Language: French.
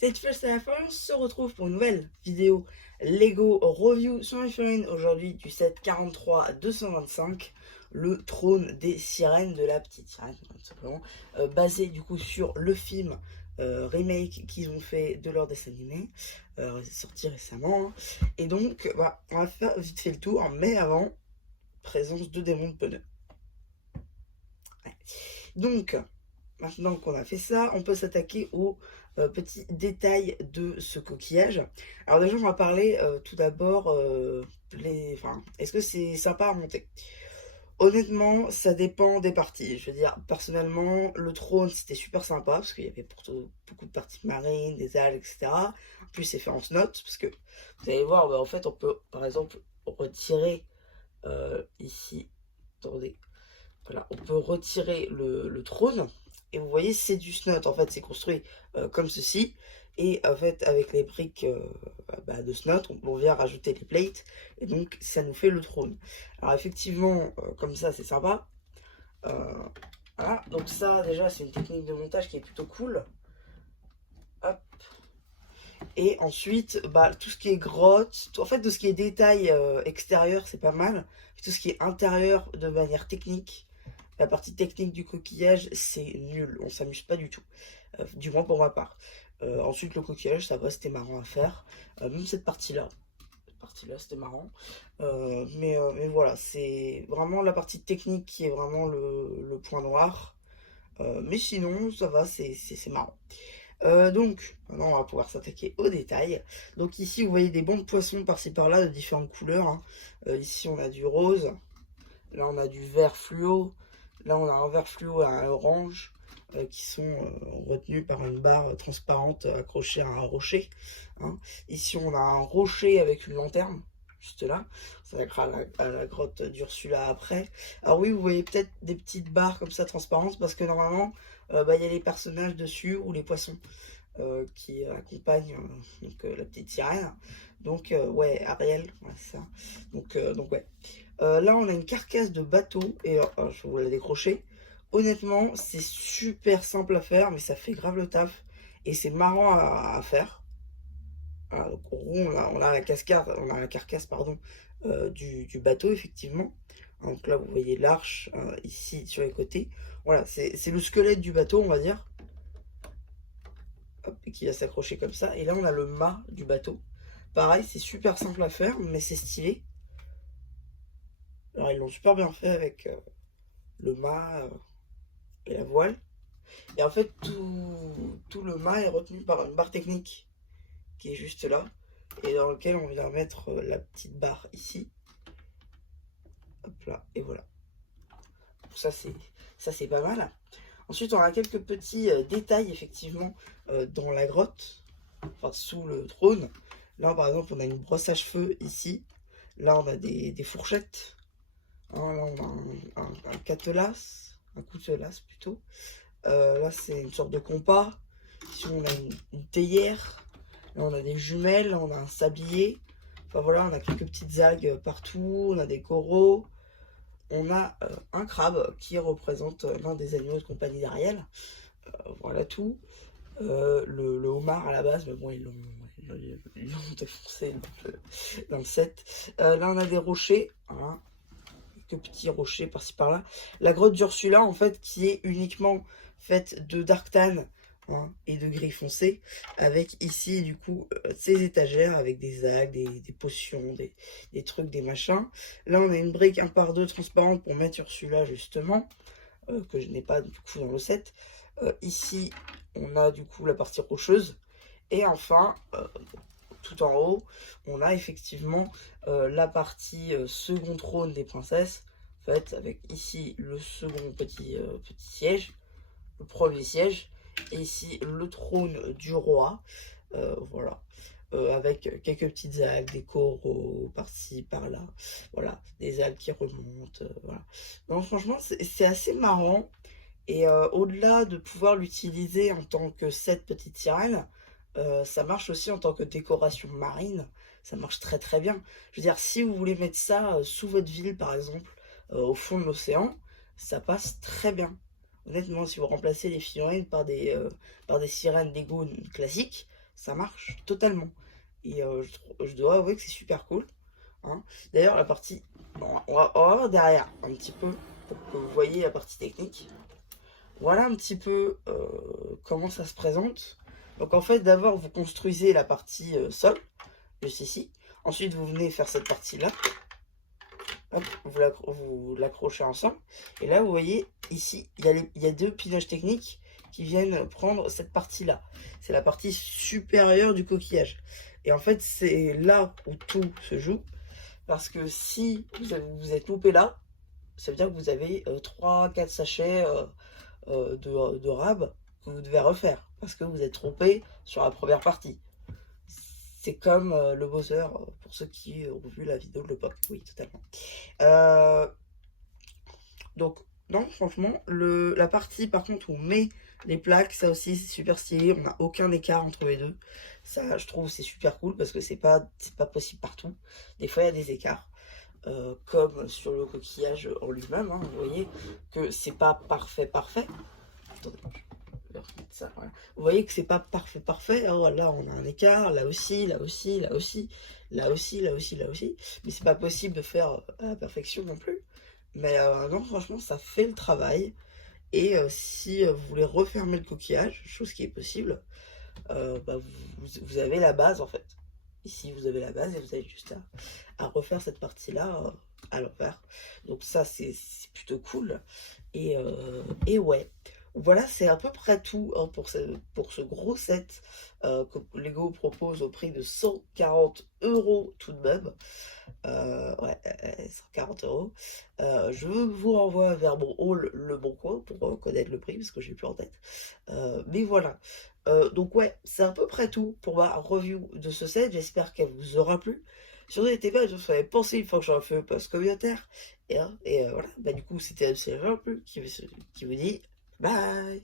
Cette fois, c'est la fin. On se retrouve pour une nouvelle vidéo Lego Review sur les figurines. Aujourd'hui, du set 43 à 225, le trône des sirènes de la petite sirène, tout simplement, basé du coup sur le film remake qu'ils ont fait de leur dessin animé, sorti récemment. Hein. Et donc, on va faire vite fait le tour, mais avant, présence de démons de pneus. Ouais. Donc, maintenant qu'on a fait ça, on peut s'attaquer aux petits détails de ce coquillage. Alors déjà, on va parler tout d'abord, est-ce que c'est sympa à monter? Honnêtement, ça dépend des parties. Je veux dire, personnellement, le trône, c'était super sympa, parce qu'il y avait pourtant beaucoup de parties marines, des algues, etc. En plus, c'est fait en notes, parce que vous allez voir, en fait, on peut, par exemple, retirer ici, attendez, voilà, on peut retirer le trône. Et vous voyez, c'est du snot. En fait, c'est construit comme ceci. Et en fait, avec les briques de snot, on vient rajouter les plates. Et donc, ça nous fait le trône. Alors, effectivement, comme ça, c'est sympa. Voilà. Donc, ça, déjà, c'est une technique de montage qui est plutôt cool. Hop. Et ensuite, tout ce qui est grotte, en fait, tout ce qui est détail extérieur, c'est pas mal. Tout ce qui est intérieur de manière technique, la partie technique du coquillage, c'est nul. On s'amuse pas du tout. Du moins pour ma part. Ensuite, le coquillage, ça va, c'était marrant à faire. Même cette partie-là. Cette partie-là, c'était marrant. Mais voilà, c'est vraiment la partie technique qui est vraiment le point noir. Mais sinon, ça va, c'est marrant. Donc, maintenant, on va pouvoir s'attaquer aux détails. Donc ici, vous voyez des bancs de poissons par-ci par-là de différentes couleurs. Hein. Ici, on a du rose. Là, on a du vert fluo. Là, on a un vert fluo et un orange qui sont retenus par une barre transparente accrochée à un rocher. Hein. Ici, on a un rocher avec une lanterne, juste là. Ça va être à la grotte d'Ursula après. Alors oui, vous voyez peut-être des petites barres comme ça transparentes parce que normalement, il y a les personnages dessus ou les poissons qui accompagnent la petite sirène. Donc, ouais, Ariel, ouais, c'est ça. Donc ouais. Là, on a une carcasse de bateau et je vais vous la décrocher. Honnêtement, c'est super simple à faire, mais ça fait grave le taf et c'est marrant à faire. Voilà, donc on a la cascade, on a la carcasse pardon du bateau effectivement. Donc là, vous voyez l'arche ici sur les côtés. Voilà, c'est le squelette du bateau, on va dire. Hop, et qui va s'accrocher comme ça. Et là, on a le mât du bateau. Pareil, c'est super simple à faire, mais c'est stylé. Alors, ils l'ont super bien fait avec le mât et la voile. Et en fait, tout le mât est retenu par une barre technique qui est juste là. Et dans lequel on vient mettre la petite barre ici. Hop là, et voilà. Donc ça, c'est pas mal. Ensuite, on a quelques petits détails, effectivement, dans la grotte. Enfin, sous le trône. Là, par exemple, on a une brosse à cheveux ici. Là, on a des fourchettes. Hein, là, on a un catelas, un coutelas plutôt. Là, c'est une sorte de compas. Ici, on a une théière. Là, on a des jumelles. Là, on a un sablier. Enfin, voilà, on a quelques petites algues partout. On a des coraux. On a un crabe qui représente l'un des animaux de compagnie d'Ariel. Voilà tout. Le homard à la base, mais bon, ils l'ont défoncé dans le set. Là, on a des rochers. Hein, quelques petits rochers par-ci par-là. La grotte d'Ursula, en fait, qui est uniquement faite de darktane hein, et de gris foncé, avec ici, du coup, ces étagères avec des algues, des potions, des trucs, des machins. Là, on a une brique 1 par 2 transparente pour mettre Ursula, justement, que je n'ai pas du coup dans le set. Ici, on a du coup la partie rocheuse. Et enfin, tout en haut, on a effectivement la partie second trône des princesses, en fait, avec ici le second petit siège, le premier siège, et ici le trône du roi, voilà. Avec quelques petites algues, des coraux par-ci, par-là, voilà, des algues qui remontent, voilà. Donc franchement, c'est assez marrant, et au-delà de pouvoir l'utiliser en tant que cette petite sirène, ça marche aussi en tant que décoration marine. Ça marche très très bien. Je veux dire, si vous voulez mettre ça sous votre ville, par exemple, au fond de l'océan, ça passe très bien. Honnêtement, si vous remplacez les figurines par des sirènes Lego classiques, ça marche totalement. Et je dois avouer que c'est super cool. Hein. D'ailleurs, la partie, bon, on va voir derrière un petit peu pour que vous voyez la partie technique. Voilà un petit peu comment ça se présente. Donc en fait, d'abord, vous construisez la partie sol, juste ici. Ensuite, vous venez faire cette partie-là. Hop, vous l'accrochez ensemble. Et là, vous voyez, ici, il y a deux pilotes techniques qui viennent prendre cette partie-là. C'est la partie supérieure du coquillage. Et en fait, c'est là où tout se joue. Parce que si vous êtes loupé là, ça veut dire que vous avez 3-4 sachets de rab que vous devez refaire. Parce que vous êtes trompé sur la première partie. C'est comme le Bowser, pour ceux qui ont vu la vidéo de l'époque. Oui, totalement. Donc, non, franchement, la partie par contre où on met les plaques, ça aussi c'est super stylé. On n'a aucun écart entre les deux. Ça, je trouve, c'est super cool parce que c'est pas possible partout. Des fois, il y a des écarts. Comme sur le coquillage en lui-même, hein, vous voyez que c'est pas parfait. Attendez, ça, voilà. Vous voyez que c'est pas parfait. Alors là, on a un écart, là aussi, là aussi, là aussi, là aussi, là aussi, là aussi. Mais c'est pas possible de faire à la perfection non plus. Mais non, franchement, ça fait le travail. Et si vous voulez refermer le coquillage, chose qui est possible, bah, vous avez la base en fait. Ici, vous avez la base et vous avez juste à refaire cette partie-là à l'envers. Donc ça, c'est plutôt cool. Et ouais, voilà, c'est à peu près tout hein, pour ce gros set que Lego propose au prix de 140 € tout de même. Ouais, 140 €. Je vous renvoie vers mon haul Le Bon Coin pour connaître le prix parce que j'ai plus en tête. Mais voilà. Donc ouais, c'est à peu près tout pour ma review de ce set. J'espère qu'elle vous aura plu. Surtout n'hésitez pas à dire ce que vous avez pensé une fois que j'aurai fait un post communautaire. Et voilà, bah du coup c'était MC qui vous dit bye.